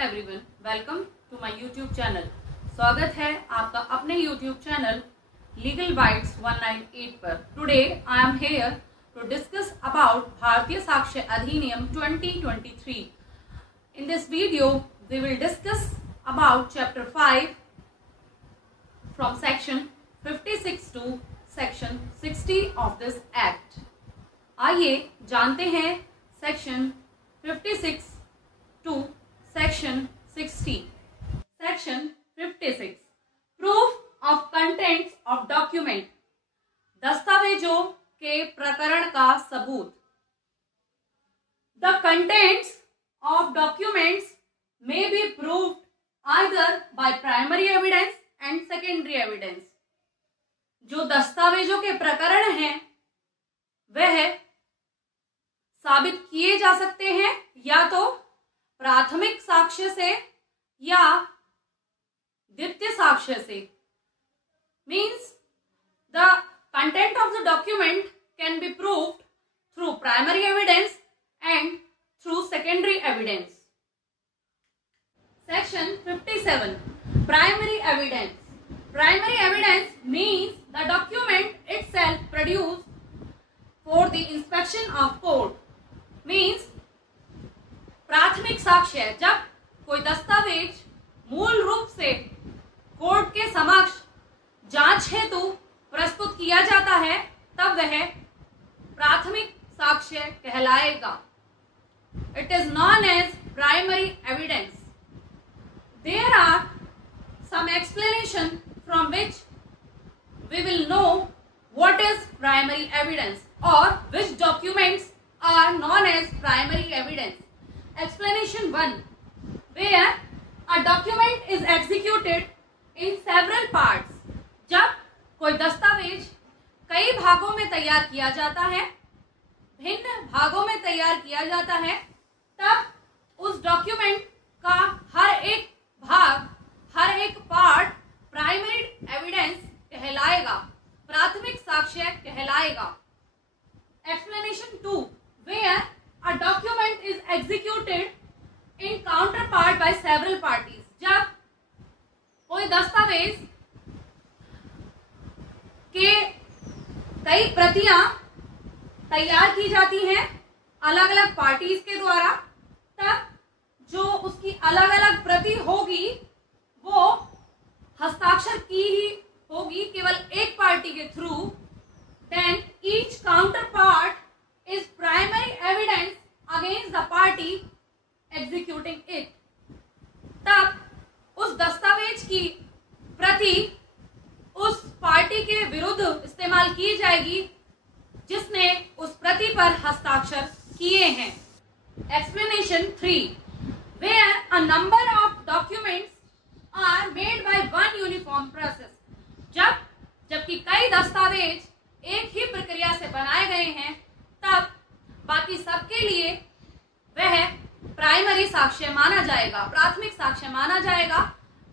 Everyone, welcome to my YouTube channel. स्वागत है आपका अपने यूट्यूब चैनल लीगल बाइट्स 198 पर। Today I am here to discuss about भारतीय साक्ष्य अधिनियम 2023। In this video we will discuss about chapter 5 from section 56 to section 60 of this act. आइए जानते हैं section 56 to section 60। Section 56, proof of contents of document, दस्तावेजों के प्रकरण का सबूत। The contents of documents may be proved either by primary evidence and secondary evidence. जो दस्तावेजों के प्रकरण हैं वह साबित किए जा सकते हैं या तो प्राथमिक साक्ष्य से या द्वितीय साक्ष्य से। Means the content of the document can be proved through primary evidence and through secondary evidence. Section 57, primary evidence. Primary evidence means the document itself produced for the inspection of court. Means प्राथमिक साक्ष्य, जब कोई दस्तावेज मूल रूप से court के समक्ष जांच हेतु प्रस्तुत किया जाता है तब वह प्राथमिक साक्ष्य कहलाएगा। It is known as primary evidence. There are some explanation from which we will know what is primary evidence और which documents are known as primary evidence. Explanation 1, where a document is executed in several parts। जब कोई दस्तावेज कई भागों में तैयार किया जाता है, भिन्न भागों में तैयार किया जाता है, तब उस डॉक्यूमेंट का हर एक भाग, हर एक पार्ट प्राइमरी एविडेंस कहलाएगा, प्राथमिक साक्ष्य कहलाएगा। Explanation 2, where a document is executed in counterpart by several parties। जब कोई दस्तावेज के कई प्रतियां तैयार की जाती हैं अलग अलग पार्टीज के द्वारा, तब जो उसकी अलग अलग प्रति होगी वो हस्ताक्षर की ही होगी केवल एक पार्टी के through. Then each counter part is primary evidence against the party executing it। तब उस दस्तावेज की प्रति उस पार्टी के विरुद्ध इस्तेमाल की जाएगी जिसने उस प्रति पर हस्ताक्षर किए हैं। Explanation 3, where a number of documents are made by one uniform process। जबकि कई दस्तावेज एक ही प्रक्रिया से बनाए गए हैं तब बाकी सबके लिए वह प्राइमरी साक्ष्य माना जाएगा, प्राथमिक साक्ष्य माना जाएगा।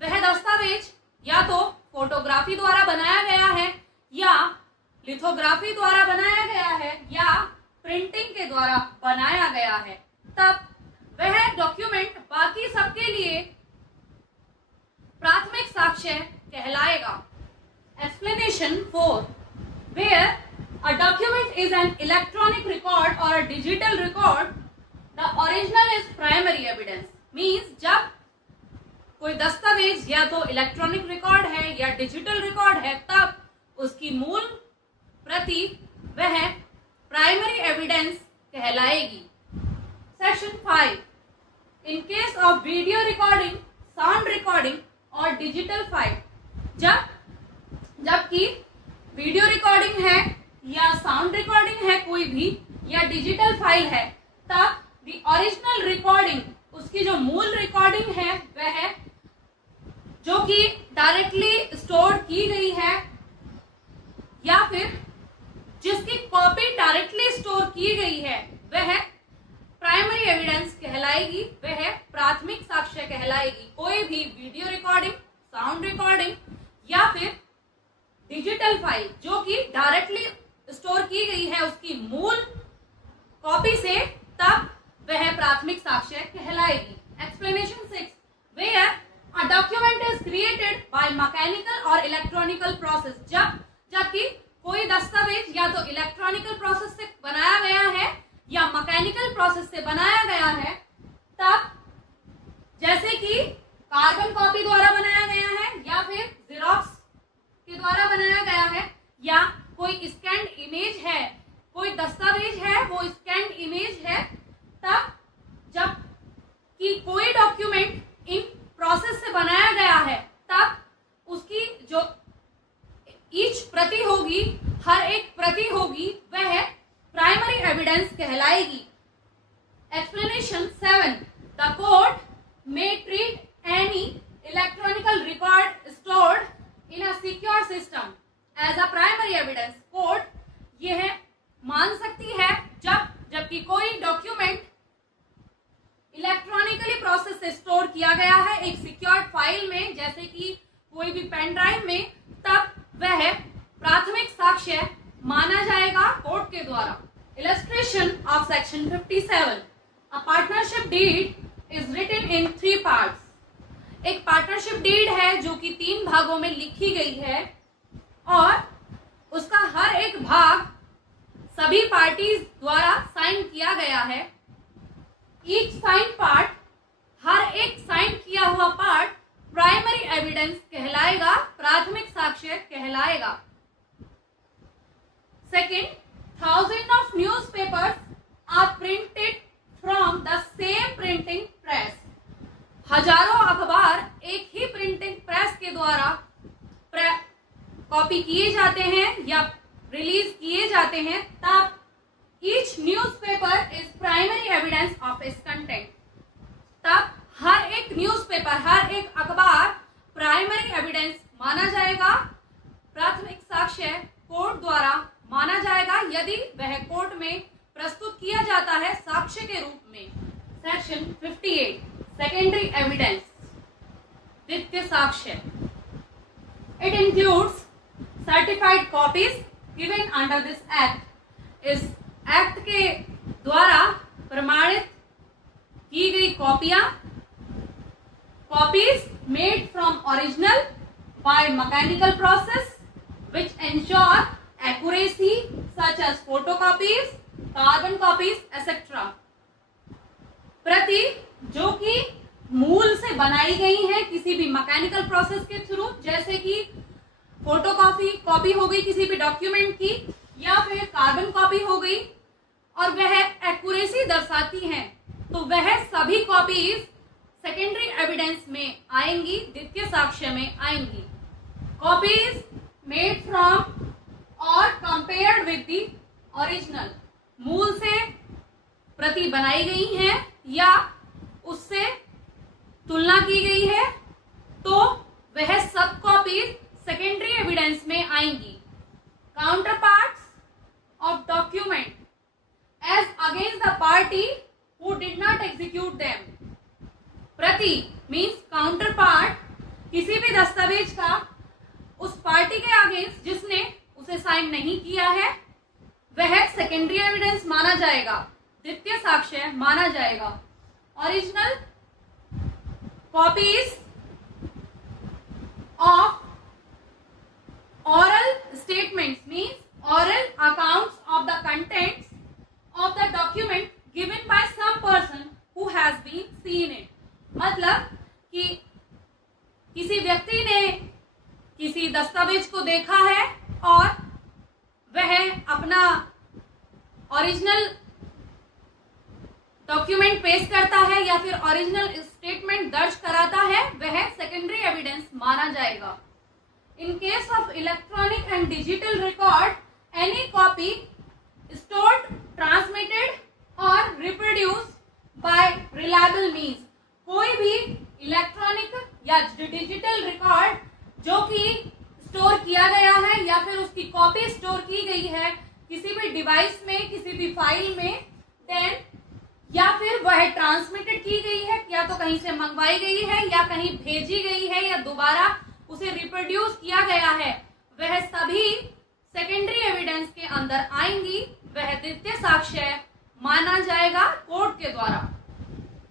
वह दस्तावेज या तो फोटोग्राफी द्वारा बनाया गया है या लिथोग्राफी द्वारा बनाया गया है या प्रिंटिंग के द्वारा बनाया गया है, तब वह डॉक्यूमेंट बाकी सबके लिए प्राथमिक साक्ष्य कहलाएगा। Explanation 4, where a document is an electronic record or a digital record, the original is primary evidence। Means जब कोई दस्तावेज या तो इलेक्ट्रॉनिक रिकॉर्ड है या डिजिटल रिकॉर्ड है तब उसकी मूल प्रति वह प्राइमरी एविडेंस कहलाएगी। Section 5, in case of video recording, sound recording और डिजिटल फाइल, जबकि वीडियो रिकॉर्डिंग है या साउंड रिकॉर्डिंग है कोई भी या डिजिटल फाइल है, तब द ओरिजिनल रिकॉर्डिंग, उसकी जो मूल रिकॉर्डिंग है वह जो कि डायरेक्टली स्टोर की गई है या फिर जिसकी कॉपी डायरेक्टली स्टोर की गई है वह प्राइमरी एविडेंस कहलाएगी, वह प्राथमिक साक्ष्य कहलाएगी। कोई भी वीडियो रिकॉर्डिंग, साउंड रिकॉर्डिंग या फिर डिजिटल फाइल जो कि डायरेक्टली स्टोर की गई है उसकी मूल कॉपी से, तब वह प्राथमिक साक्ष्य कहलाएगी। Explanation 6, where a document is created by mechanical or electronical process. जबकि कोई दस्तावेज या तो इलेक्ट्रॉनिकल प्रोसेस से बनाया गया है या मैकेनिकल प्रोसेस से बनाया गया है, तब जैसे कि कार्बन कॉपी द्वारा बनाया गया है या फिर जेरोक्स के द्वारा बनाया गया है या कोई स्कैन्ड इमेज है, कोई दस्तावेज है वो स्कैन्ड इमेज है, तब जब कि कोई डॉक्यूमेंट इन प्रोसेस से बनाया गया है तब उसकी जो ईच प्रति होगी, हर एक प्रति होगी, वह प्राइमरी एविडेंस कहलाएगी. Explanation 7, the court may treat any electronical record stored in a secure system as a primary evidence. Court यह मान सकती है जबकि कोई डॉक्यूमेंट इलेक्ट्रॉनिकली प्रोसेस से स्टोर किया गया है एक सिक्योर्ड फाइल में, जैसे कि कोई भी पेन ड्राइव में, तब वह प्राथमिक साक्ष्य माना जाएगा कोर्ट के द्वारा. Illustration of section 57, a partnership deed is written in 3 parts. एक पार्टनरशिप डीड है जो कि 3 भागों में लिखी गई है और उसका हर एक भाग सभी पार्टीज द्वारा साइन किया गया है. ईच साइन पार्ट, हर एक साइन किया हुआ पार्ट प्राइमरी एविडेंस कहलाएगा, प्राथमिक साक्ष्य कहलाएगा. Second, thousand of newspapers are printed from the same printing press. हजारों अखबार एक ही प्रिंटिंग प्रेस के द्वारा कॉपी किए जाते हैं या रिलीज किए जाते हैं, तब each newspaper is primary evidence of its content. तब हर एक न्यूज़पेपर, हर एक अखबार प्राइमरी एविडेंस माना जाएगा, प्राथमिक साक्ष्य कोर्ट द्वारा माना जाएगा यदि वह कोर्ट में प्रस्तुत किया जाता है साक्ष्य के रूप में. सेक्शन 58, सेकेंडरी एविडेंस, द्वितीय साक्ष्य. It includes certified copies given under this act. इस एक्ट के द्वारा प्रमाणित की गई कॉपियां, copies made from original by mechanical process which ensure accuracy such as photocopies, carbon copies etcetera. प्रति जो कि मूल से बनाई गई है किसी भी मैकेनिकल प्रोसेस के थ्रू, जैसे कि कॉपी हो गई किसी भी डॉक्यूमेंट की या फिर कार्बन कॉपी हो गई और वह एक्यूरेसी दर्शाती हैं, तो वह सभी कॉपीज सेकेंडरी एविडेंस में आएंगी, द्वितीय साक्ष्य में आएंगी. कॉपीज मेड फ्रॉम और कंपेयर्ड विद द ओरिजिनल, मूल से प्रति बनाई गई है या उससे तुलना की गई है, तो वह सब कॉपीज सेकेंडरी एविडेंस में आएंगी. Counter parts of document as against the party who did not execute them. प्रति मीन्स काउंटर पार्ट किसी भी दस्तावेज का उस पार्टी के अगेंस्ट जिसने उसे साइन नहीं किया है, वह सेकेंडरी एविडेंस माना जाएगा, द्वितीय साक्ष्य माना जाएगा. Original copies of oral statements means oral accounts of the contents of the document given by some person who has been seen it. मतलब कि किसी व्यक्ति ने किसी दस्तावेज को देखा है और वह अपना ओरिजिनल डॉक्यूमेंट पेश करता है या फिर ओरिजिनल स्टेटमेंट दर्ज कराता है, वह सेकेंडरी एविडेंस माना जाएगा. In case of electronic and digital record, any copy stored, transmitted or reproduced by reliable means. कोई भी इलेक्ट्रॉनिक या डिजिटल रिकॉर्ड जो कि स्टोर किया गया है या फिर उसकी कॉपी स्टोर की गई है किसी भी डिवाइस में, किसी भी फाइल में, देन या फिर वह ट्रांसमिटेड की गई है, या तो कहीं से मंगवाई गई है या कहीं भेजी गई है या दोबारा उसे रिप्रोड्यूस किया गया है, वह सभी सेकेंडरी एविडेंस के अंदर आएंगी, वह द्वितीय साक्ष्य माना जाएगा कोर्ट के द्वारा.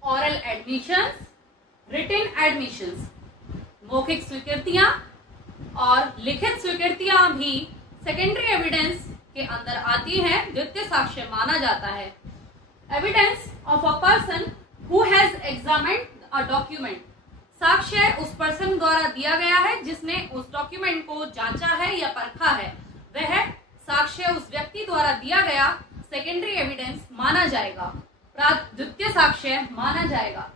ऑरल एडमिशंस रिटन एडमिशंस, मौखिक स्वीकृतियां और लिखित स्वीकृतियां भी सेकेंडरी एविडेंस के अंदर आती हैं, द्वितीय साक्ष्य माना जाता है। Evidence of a person who has examined a document, साक्ष्य उस पर्सन द्वारा दिया गया है जिसने उस डॉक्यूमेंट को जांचा है या परखा है, वह साक्ष्य उस व्यक्ति द्वारा दिया गया सेकेंडरी एविडेंस माना जाएगा, द्वितीय साक्ष्य माना जाएगा।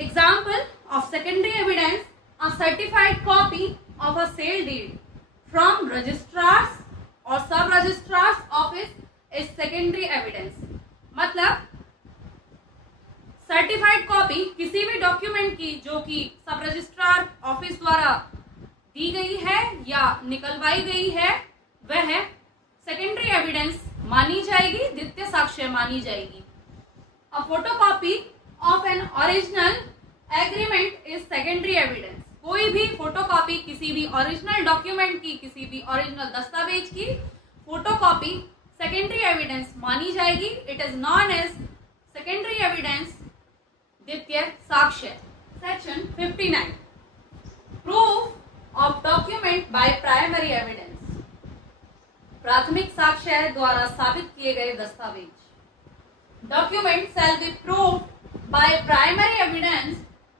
Example of secondary evidence, a certified copy of a sale deed from registrars और sub registrars office is secondary evidence. मतलब सर्टिफाइड कॉपी किसी भी डॉक्यूमेंट की जो कि सब रजिस्ट्रार ऑफिस द्वारा दी गई है या निकलवाई गई है, वह सेकेंडरी एविडेंस मानी जाएगी, द्वितीय साक्ष्य मानी जाएगी। A photocopy of an original agreement is secondary evidence. कोई भी फोटोकॉपी किसी भी ओरिजिनल डॉक्यूमेंट की, किसी भी ओरिजिनल दस्तावेज की फोटोकॉपी सेकेंडरी एविडेंस मानी जाएगी। It is known as secondary evidence, द्वितीय साक्ष्य। Section 59, proof of document by primary evidence, प्राथमिक साक्ष्य द्वारा साबित किए गए दस्तावेज। Document shall be proved by primary evidence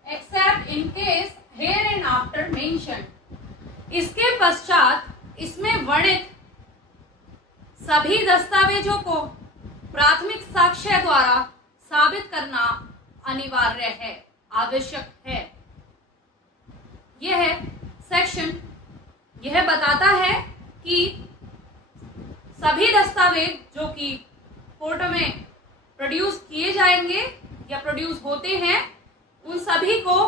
except in case here and after mentioned. इसके पश्चात इसमें वर्णित सभी दस्तावेजों को प्राथमिक साक्ष्य द्वारा साबित करना अनिवार्य है, आवश्यक है। यह सेक्शन यह बताता है कि सभी दस्तावेज जो कि कोर्ट में प्रोड्यूस किए जाएंगे या प्रोड्यूस होते हैं, उन सभी को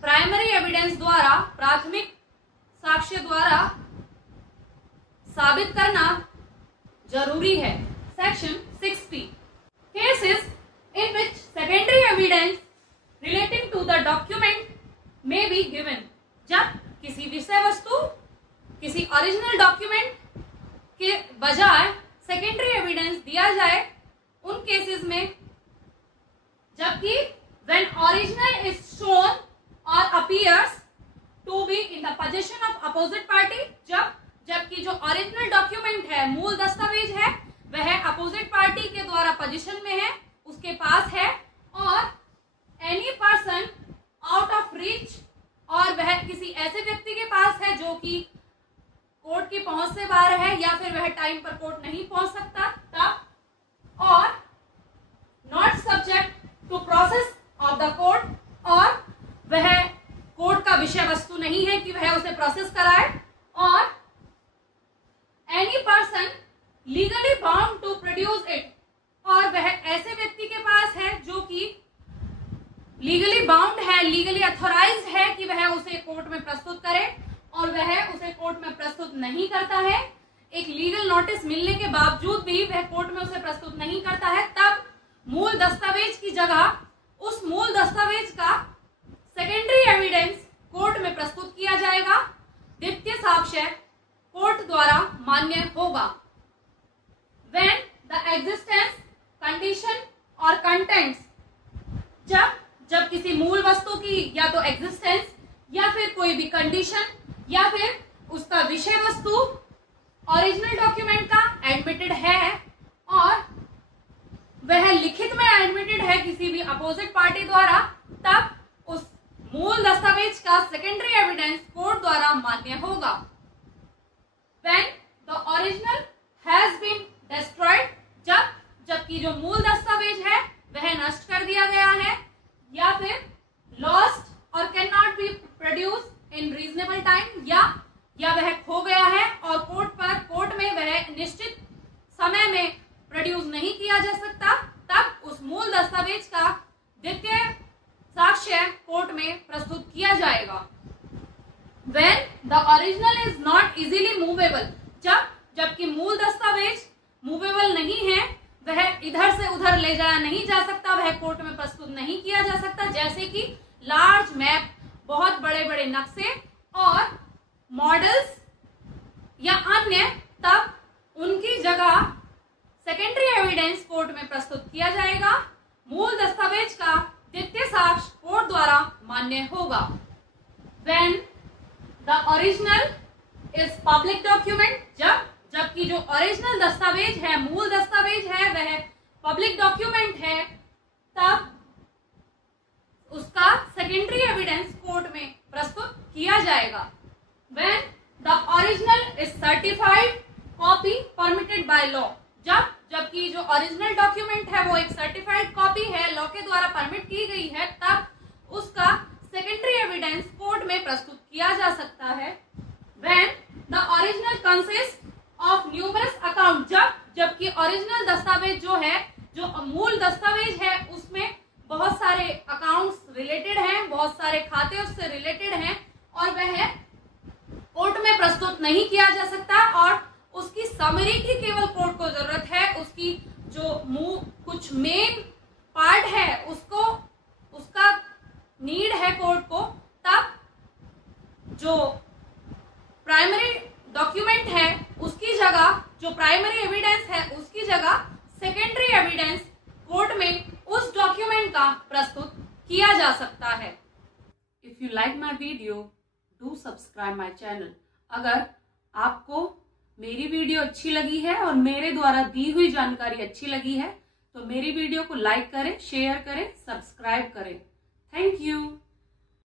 प्राइमरी एविडेंस द्वारा, प्राथमिक साक्ष्य द्वारा साबित करना जरूरी है। Section 60, cases in which secondary evidence relating to the document may be given. जब किसी विषय वस्तु, किसी ओरिजिनल डॉक्यूमेंट के बजाय सेकेंडरी एविडेंस दिया जाए, उन केसेस में, जबकि when original is shown or appears to be in the possession of opposite party, जबकि जो ओरिजिनल डॉक्यूमेंट है, मूल दस्तावेज है, वह अपोजिट पार्टी के द्वारा पोजीशन में है, उसके पास है, और any person out of reach, और वह किसी ऐसे व्यक्ति के पास है जो कि कोर्ट की पहुंच से बाहर है या फिर वह टाइम पर कोर्ट नहीं पहुंच सकता तब, or not subject to process of the court, और वह कोर्ट का विषय वस्तु नहीं है कि वह उसे प्रोसेस कराए, or any person legally bound to produce it, और वह ऐसे व्यक्ति के पास है जो कि लीगली बाउंड है, लीगली अथोराइज्ड है कि वह उसे कोर्ट में प्रस्तुत करे, और वह उसे कोर्ट में प्रस्तुत नहीं करता है। एक लीगल नोटिस मिलने के बावजूद भी वह कोर्ट में उसे प्रस्तुत नहीं करता है, तब मूल दस्तावेज की जगह उस मूल दस्तावेज का सेकेंडरी एविडेंस कोर्ट में प्रस्तुत किया जाएगा, द्वितीय साक्ष्य कोर्ट द्वारा मान्य होगा। When the existence, condition और contents, जब किसी मूल वस्तु की या तो एग्जिस्टेंस या फिर कोई भी कंडीशन या फिर उसका विषय वस्तु ओरिजिनल डॉक्यूमेंट का एडमिटेड है और वह लिखित में एडमिटेड है किसी भी अपोजिट पार्टी द्वारा, तब उस मूल दस्तावेज का सेकेंडरी एविडेंस कोर्ट द्वारा मान्य होगा। When the original has been destroyed, जबकि जो मूल दस्तावेज है वह नष्ट कर दिया गया है या फिर लॉस्ट और can not be produce in reasonable time, या वह खो गया है और कोर्ट में वह निश्चित समय में प्रोड्यूस नहीं किया जा सकता, तब उस मूल दस्तावेज का द्वितीय साक्ष्य कोर्ट में प्रस्तुत किया जाएगा। When the original is not easily movable, जबकि मूल दस्तावेज मूवेबल नहीं है, वह इधर से उधर ले जाया नहीं जा सकता, वह कोर्ट में प्रस्तुत नहीं किया जा सकता, जैसे कि लार्ज मैप, बहुत बड़े बड़े नक्शे और मॉडल्स या अन्य, तब उनकी जगह सेकेंडरी एविडेंस कोर्ट में प्रस्तुत किया जाएगा। मूल दस्तावेज का द्वितीय साक्ष्य कोर्ट द्वारा मान्य होगा। When the original is public document, जबकि जो ओरिजिनल दस्तावेज है, मूल दस्तावेज है, वह पब्लिक डॉक्यूमेंट है, तब उसका सेकेंडरी एविडेंस कोर्ट में प्रस्तुत किया जाएगा। When the original is certified copy permitted by law, जबकि जो ओरिजिनल डॉक्यूमेंट है वो एक सर्टिफाइड कॉपी है, लॉ के द्वारा परमिट की गई है, तब उसका सेकेंडरी एविडेंस कोर्ट में प्रस्तुत किया जा सकता है। When the original consists of numerous account, जबकि ओरिजिनल दस्तावेज जो है, जो मूल दस्तावेज है, उसमें बहुत सारे अकाउंट्स रिलेटेड हैं, बहुत सारे खाते उससे रिलेटेड हैं, और वह कोर्ट में प्रस्तुत नहीं किया जा सकता, और उसकी समरी की केवल कोर्ट को जरूरत है। उसकी जो कुछ मेन पार्ट है उसका नीड है कोर्ट को, तब जो प्राइमरी डॉक्यूमेंट है उसकी जगह, जो प्राइमरी एविडेंस है उसकी जगह सेकेंडरी एविडेंस कोर्ट में उस डॉक्यूमेंट का प्रस्तुत किया जा सकता है। If you like my video, do subscribe my channel. अगर आपको मेरी वीडियो अच्छी लगी है और मेरे द्वारा दी हुई जानकारी अच्छी लगी है तो मेरी वीडियो को लाइक करें, शेयर करें, सब्सक्राइब करें। Thank you.